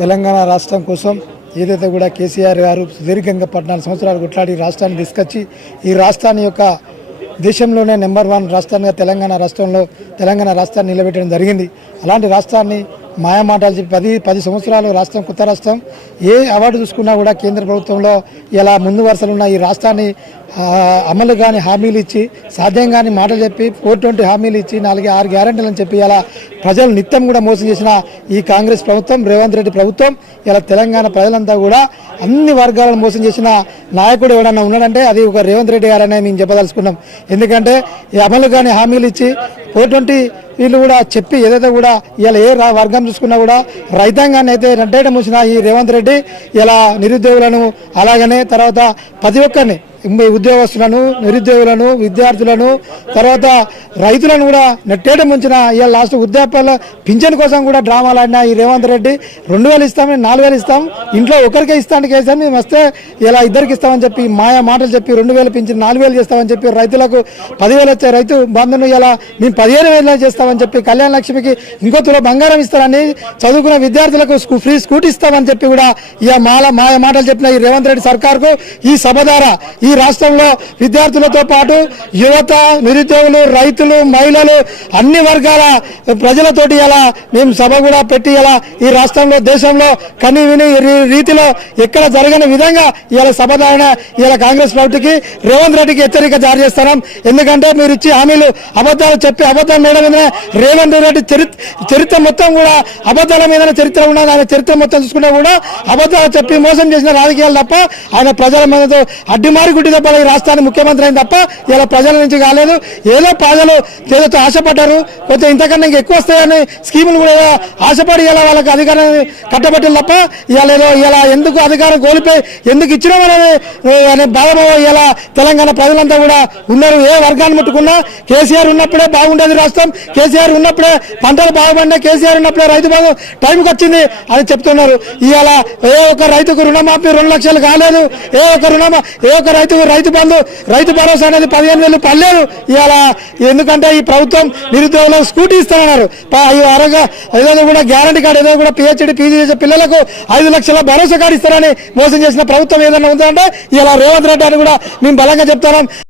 తెలంగాణ రాష్ట్రం కోసం ఏదైతే కూడా కేసీఆర్ గారు సుదీర్ఘంగా 14 సంవత్సరాలు కొట్లాడి రాష్ట్రాన్ని తీసుకొచ్చి ఈ రాష్ట్రాన్ని యొక్క దేశంలోనే నెంబర్ 1 రాష్ట్రంగా తెలంగాణ రాష్ట్రాన్ని నిలబెట్టడం జరిగింది. అలాంటి రాష్ట్రాన్ని మాయమాటలు చెప్పి 10 సంవత్సరాలు రాష్ట్రం కొత్త రాష్ట్రం ఏ అవార్డు చూసుకున్నా కూడా కేంద్ర ప్రభుత్వంలో ఇలా ముందు వరుసలు ఉన్న ఈ రాష్ట్రాన్ని అమలు కానీ హామీలు ఇచ్చి సాధ్యం కానీ మాటలు చెప్పి 420 హామీలు ఇచ్చి 4-6 గ్యారెంటీలు అని చెప్పి ఇలా ప్రజలు నిత్యం కూడా మోసం చేసిన ఈ కాంగ్రెస్ ప్రభుత్వం, రేవంత్ రెడ్డి ప్రభుత్వం ఇలా తెలంగాణ ప్రజలంతా కూడా అన్ని వర్గాలను మోసం చేసిన నాయకుడు ఎవడన్నా ఉన్నాడంటే అది ఒక రేవంత్ రెడ్డి గారనే మేము చెప్పదలుచుకున్నాం. ఎందుకంటే ఈ అమలు కానీ హామీలు ఇచ్చి 420 వీళ్ళు కూడా చెప్పి ఏదైతే కూడా ఇలా ఏ వర్గం చూసుకున్నా కూడా రైతాంగాన్ని అయితే రెడ్డేయడం వచ్చిన ఈ రేవంత్ రెడ్డి ఇలా నిరుద్యోగులను అలాగనే తర్వాత ప్రతి ఒక్కరిని ఉద్యోగస్తులను, నిరుద్యోగులను, విద్యార్థులను, తర్వాత రైతులను కూడా నెట్టేయడం ఉంచిన ఇలా లాస్ట్ వృద్ధాప్యాల పింఛన్ కోసం కూడా డ్రామాలు ఆడిన ఈ రేవంత్ రెడ్డి 2000 ఇస్తామని 4000 ఇస్తాం, ఇంట్లో ఒకరికే ఇస్తానికి వేసాం, మేము వస్తే ఇలా ఇద్దరికి ఇస్తామని చెప్పి మాయా మాటలు చెప్పి 2000 పింఛన్ 4000 చేస్తామని చెప్పి రైతులకు 10,000 వచ్చే రైతు బంధును ఇలా మేము 15,000 చేస్తామని చెప్పి కళ్యాణ లక్ష్మికి ఇంకో తుల బంగారం ఇస్తారని చదువుకున్న విద్యార్థులకు ఫ్రీ స్కూటీ ఇస్తామని చెప్పి కూడా ఇక మాయా మాటలు చెప్పిన ఈ రేవంత్ రెడ్డి సర్కార్కు ఈ సభ ద్వారా ఈ రాష్ట్రంలో విద్యార్థులతో పాటు యువత, నిరుద్యోగులు, రైతులు, మహిళలు అన్ని వర్గాల ప్రజలతోటి ఇలా మేము సభ కూడా పెట్టి ఇలా ఈ రాష్ట్రంలో దేశంలో కని విని రీతిలో ఎక్కడ జరగని విధంగా ఇలా సభ ద్వారా ఇలా కాంగ్రెస్ పార్టీకి రేవంత్ రెడ్డికి హెచ్చరిక జారీ చేస్తున్నాం. ఎందుకంటే మీరు ఇచ్చి హామీలు అబద్ధాలు చెప్పి అబద్ధాల మీద రేవంత్ రెడ్డి చరిత్ర మొత్తం కూడా అబద్ధాల మీద చరిత్ర ఉన్నది. ఆయన చరిత్ర మొత్తం చూసుకున్నా కూడా అబద్ధాలు చెప్పి మోసం చేసిన రాజకీయాలు తప్ప ఆయన ప్రజల మీద అడ్డుమారి గుడ్డి తప్ప ఈ రాష్ట్రానికి ముఖ్యమంత్రి అయింది తప్ప ఇలా ప్రజల నుంచి కాలేదు. ఏదో ప్రజలు ఏదో ఆశపడ్డారు, కొంచెం ఇంతకన్నా ఇంకా ఎక్కువ వస్తాయని స్కీములు కూడా ఆశపడి ఇలా వాళ్ళకి అధికారాన్ని కట్టబట్టారు తప్ప ఇలా ఏదో ఇలా ఎందుకు అధికారం కోల్పోయి ఎందుకు ఇచ్చినాం అనే భావం ఇలా తెలంగాణ ప్రజలంతా కూడా ఉన్నారు. ఏ వర్గాన్ని ముట్టుకున్నా కేసీఆర్ ఉన్నప్పుడే బాగుండేది రాష్ట్రం, కేసీఆర్ ఉన్నప్పుడే పంటలు బాగుపడినాయి, కేసీఆర్ ఉన్నప్పుడే రైతు బాగు టైంకి వచ్చింది అని చెప్తున్నారు. ఇవాళ ఏ ఒక్క రైతుకు రుణమాఫీ 2 లక్షలు కాలేదు, ఏ ఒక్క రైతు బంధు రైతు భరోసా అనేది 15,000 పడలేదు. ఇవాళ ఎందుకంటే ఈ ప్రభుత్వం నిరుద్యోగులకు స్కూటీ ఇస్తామన్నారు, ఏదో కూడా గ్యారంటీ కార్డు, ఏదో కూడా PhD PG చేసే పిల్లలకు 5 లక్షల భరోసా కార్డు ఇస్తారని మోసం చేసిన ప్రభుత్వం ఏదైనా ఉందంటే ఇలా రేవంత్ రెడ్డి అని కూడా మేము బలంగా చెప్తున్నాం.